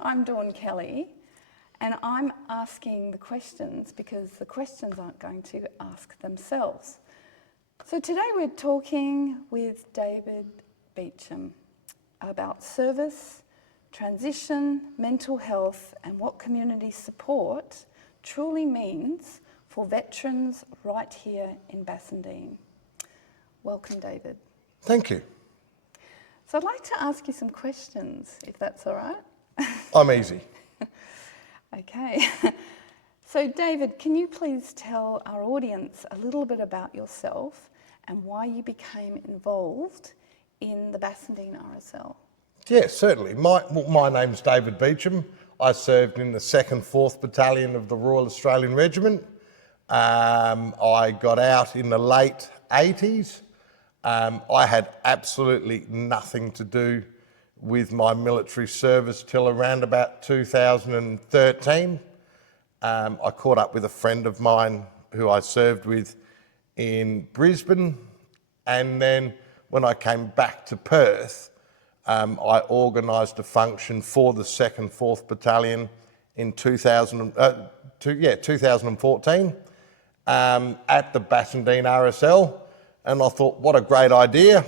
I'm Dawn Kelly, and I'm asking the questions because the questions aren't going to ask themselves. So today we're talking with David Beecham about service, transition, mental health, and what community support truly means for veterans right here in Bassendean. Welcome, David. Thank you. So I'd like to ask you some questions, if that's all right. I'm easy. Okay. So David, can you please tell our audience a little bit about yourself and why you became involved in the Bassendean RSL? Yes, certainly. My name's David Beecham. I served in the 2nd 4th Battalion of the Royal Australian Regiment. I got out in the late 80s. I had absolutely nothing to do with my military service till around about 2013. I caught up with a friend of mine who I served with in Brisbane, and then when I came back to Perth, I organised a function for the 2nd 4th Battalion in 2014 at the Bassendean RSL. And I thought, what a great idea.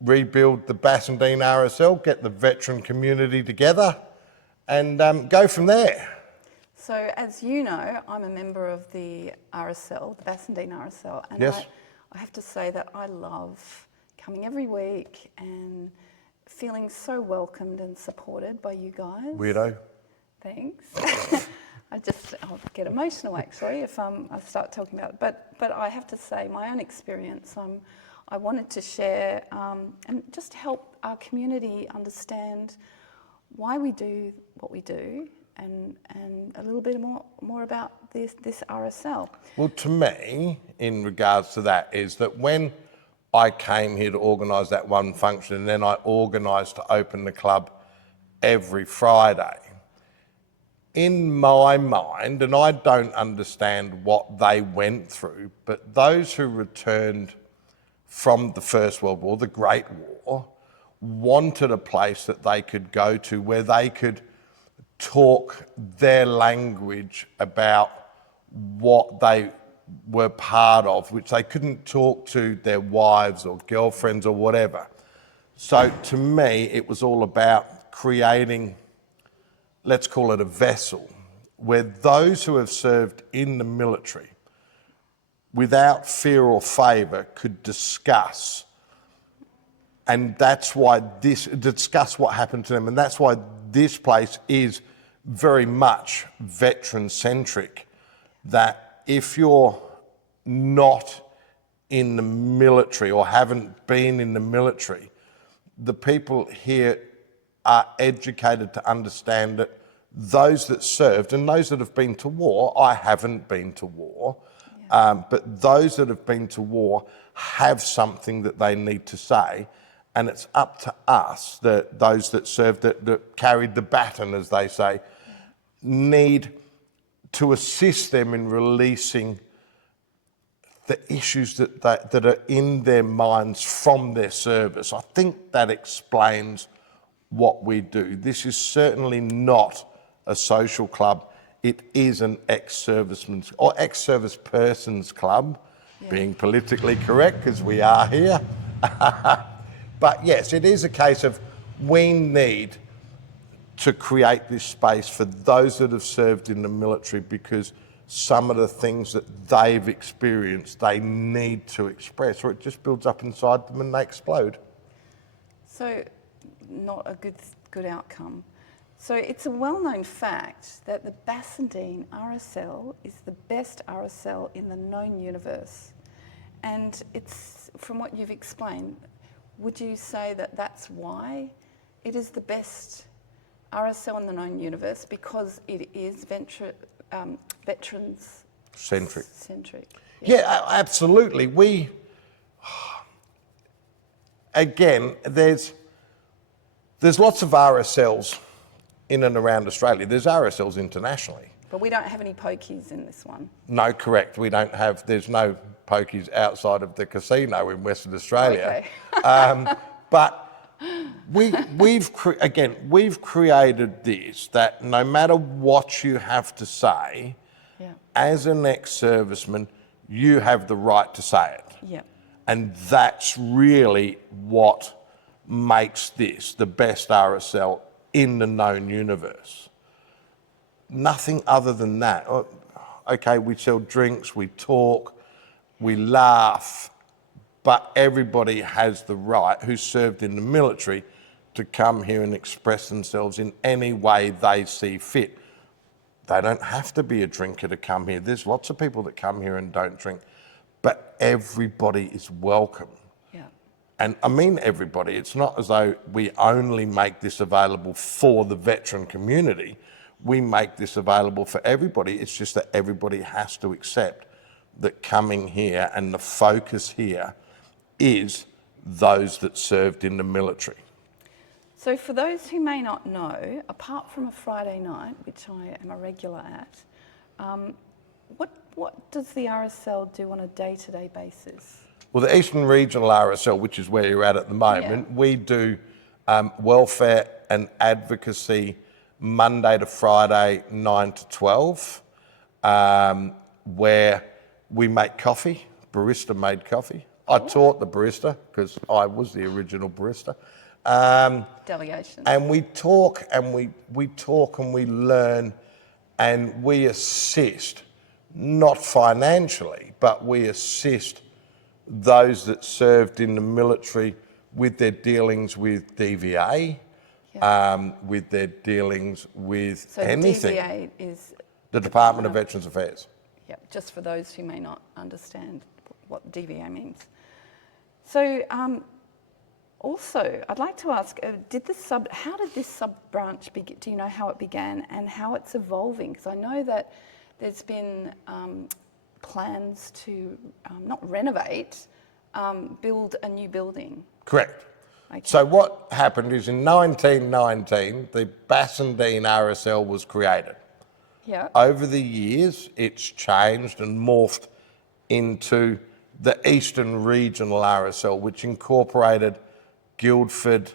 Rebuild the Bassendean RSL, get the veteran community together and go from there. So as you know, I'm a member of the RSL, the Bassendean RSL, and Yes. I have to say that I love coming every week and feeling so welcomed and supported by you guys. Weirdo. Thanks. I'll get emotional actually if I start talking about it. But I have to say my own experience. I wanted to share and just help our community understand why we do what we do and a little bit more about this RSL. Well, to me, in regards to that, is that when I came here to organise that one function and then I organised to open the club every Friday, in my mind, and I don't understand what they went through, but those who returned from the First World War, the Great War, wanted a place that they could go to where they could talk their language about what they were part of, which they couldn't talk to their wives or girlfriends or whatever. So to me, it was all about creating, let's call it a vessel, where those who have served in the military without fear or favour could discuss. And that's why discuss what happened to them. And that's why this place is very much veteran-centric, that if you're not in the military or haven't been in the military, the people here are educated to understand that those that served and those that have been to war, I haven't been to war, but those that have been to war have something that they need to say, and it's up to us, that those that served, that carried the baton, as they say, need to assist them in releasing the issues that are in their minds from their service. I think that explains what we do. This is certainly not a social club. It is an ex-servicemen's or ex-service persons club, being politically correct because we are here. But yes, it is a case of we need to create this space for those that have served in the military, because some of the things that they've experienced, they need to express, or it just builds up inside them and they explode. So, not a good outcome. So it's a well-known fact that the Bassendean RSL is the best RSL in the known universe. And it's, from what you've explained, would you say that that's why it is the best RSL in the known universe, because it is veterans-centric? Yeah, absolutely. Again, there's lots of RSLs in and around Australia. There's RSLs internationally. But we don't have any pokies in this one. No, correct. There's no pokies outside of the casino in Western Australia. Okay. But we've created this, that no matter what you have to say, Yeah. as an ex-serviceman, you have the right to say it. Yeah. And that's really what makes this the best RSL in the known universe. Nothing other than that. Okay, we sell drinks, we talk, we laugh, but everybody has the right, who served in the military, to come here and express themselves in any way they see fit. They don't have to be a drinker to come here. There's lots of people that come here and don't drink, but everybody is welcome. Yeah. And I mean everybody. It's not as though we only make this available for the veteran community. We make this available for everybody. It's just that everybody has to accept that coming here, and the focus here is those that served in the military. So for those who may not know, apart from a Friday night, which I am a regular at, what does the RSL do on a day-to-day basis? Well, the Eastern Regional RSL, which is where you're at the moment, we do welfare and advocacy Monday to Friday, 9 to 12, where we make coffee, barista-made coffee. I taught the barista because I was the original barista. Delegation. And we talk and we talk and we learn, and we assist, not financially, but we assist those that served in the military with their dealings with DVA, with their dealings with anything. DVA is The Department of Veterans Affairs. Yeah, just for those who may not understand what DVA means. So also, I'd like to ask, how did this sub-branch begin? Do you know how it began and how it's evolving? Because I know that there's been plans to not renovate, build a new building. Correct. Okay. So what happened is in 1919, the Bassendean RSL was created. Yeah. Over the years, it's changed and morphed into the Eastern Regional RSL, which incorporated Guildford,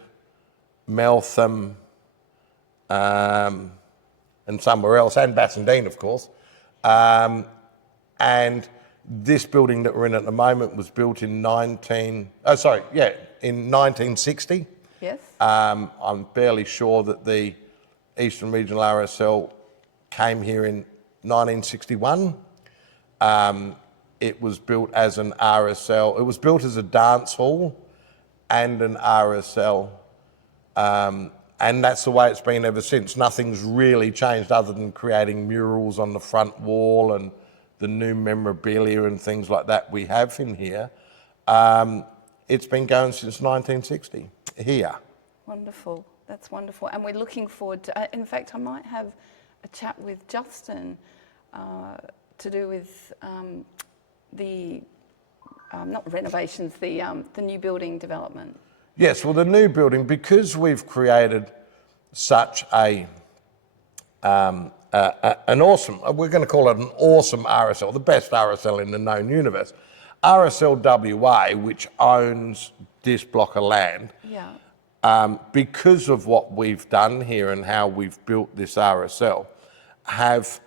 Meltham, and somewhere else, and Bassendean, of course. And this building that we're in at the moment was built in 1960. Yes. I'm fairly sure that the Eastern Regional RSL came here in 1961. It was built as an RSL. It was built as a dance hall and an RSL. And that's the way it's been ever since. Nothing's really changed other than creating murals on the front wall and the new memorabilia and things like that we have in here. It's been going since 1960 here. Wonderful. That's wonderful. And we're looking forward to, in fact, I might have a chat with Justin to do with the, not renovations, the new building development. Yes, well, the new building, because we've created such an awesome, we're going to call it an awesome RSL, the best RSL in the known universe. RSL WA, which owns this block of land, because of what we've done here and how we've built this RSL, have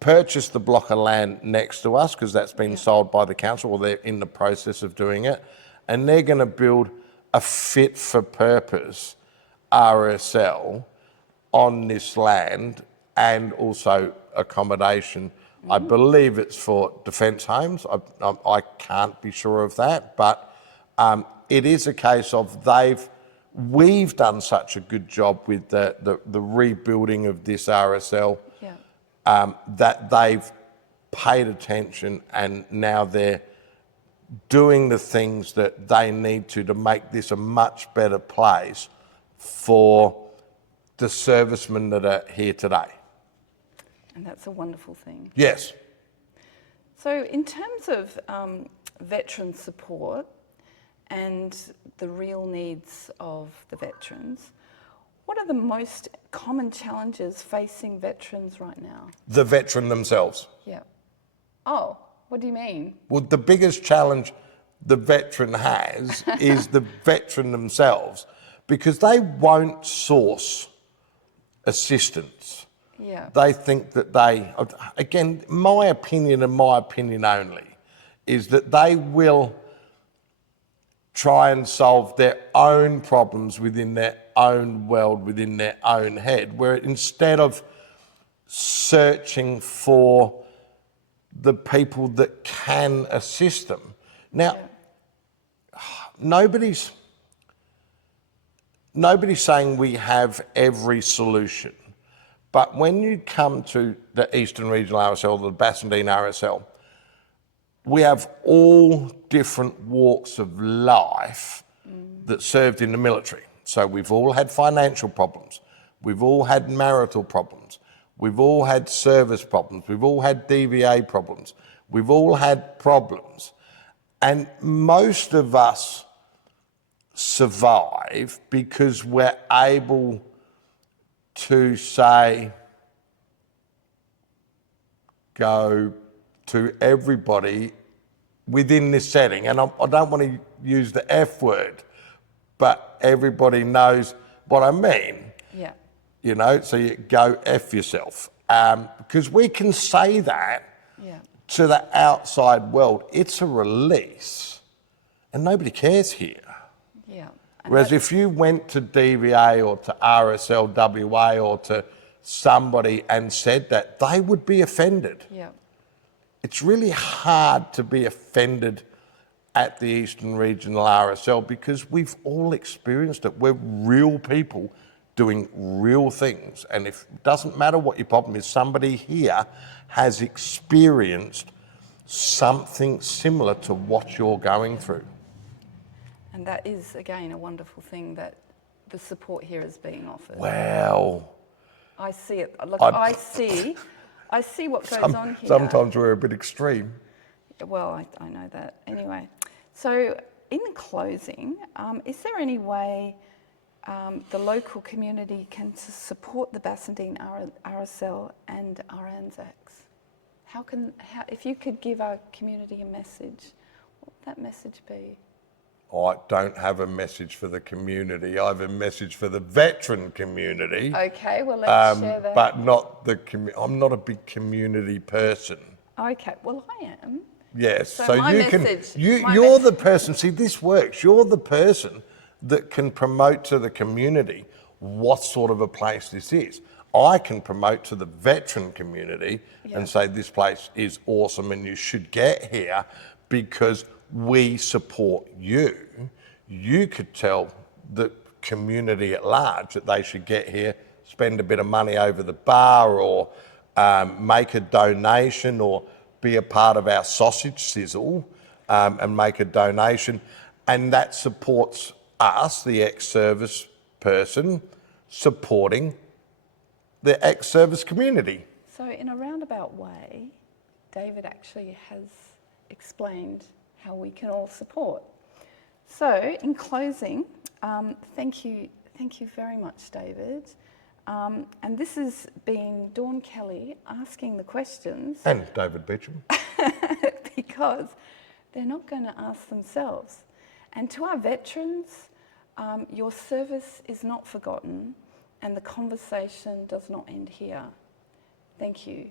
purchased the block of land next to us, because that's been sold by the council, or they're in the process of doing it, and they're going to build a fit-for-purpose RSL on this land, and also accommodation. I believe it's for defence homes. I can't be sure of that, but it is a case of we've done such a good job with the rebuilding of this RSL that they've paid attention, and now they're doing the things that they need to make this a much better place for the servicemen that are here today. And that's a wonderful thing. Yes. So in terms of veteran support and the real needs of the veterans, what are the most common challenges facing veterans right now? The veteran themselves. Yeah. Oh, what do you mean? Well, the biggest challenge the veteran has is the veteran themselves, because they won't source assistance. Yeah. They think that they, again, my opinion and my opinion only, is that they will try and solve their own problems within their own world, within their own head, where instead of searching for the people that can assist them. Now, nobody's saying we have every solution, but when you come to the Eastern Regional RSL, the Bassendean RSL, we have all different walks of life that served in the military. So we've all had financial problems. We've all had marital problems. We've all had service problems. We've all had DVA problems. We've all had problems. And most of us survive because we're able to say, go to everybody within this setting. And I don't want to use the F word, but everybody knows what I mean. Yeah. You know, so you go F yourself. Because we can say that to the outside world. It's a release, and nobody cares here. Yeah. Whereas if you went to DVA or to RSL WA or to somebody and said that, they would be offended. Yeah. It's really hard to be offended at the Eastern Regional RSL because we've all experienced it. We're real people doing real things. And if it doesn't matter what your problem is, somebody here has experienced something similar to what you're going through. And that is, again, a wonderful thing that the support here is being offered. Wow. I see it. Look, I see what goes on here. Sometimes we're a bit extreme. Well, I know that. Anyway, so in closing, is there any way the local community can support the Bassendean RSL and our Anzacs? How if you could give our community a message, what would that message be? I don't have a message for the community. I have a message for the veteran community. Okay, well, let's share that. But not the I'm not a big community person. Okay, well, I am. Yes, so my you message, can. You're the person. See, this works. You're the person that can promote to the community what sort of a place this is. I can promote to the veteran community and say this place is awesome and you should get here because we support you. You could tell the community at large that they should get here, spend a bit of money over the bar or make a donation or be a part of our sausage sizzle and make a donation. And that supports us, the ex-service person, supporting the ex-service community. So in a roundabout way, David actually has explained how we can all support. So in closing, thank you very much, David. And this has been Dawn Kelly asking the questions. And David Beecham. Because they're not going to ask themselves. And to our veterans, your service is not forgotten and the conversation does not end here. Thank you.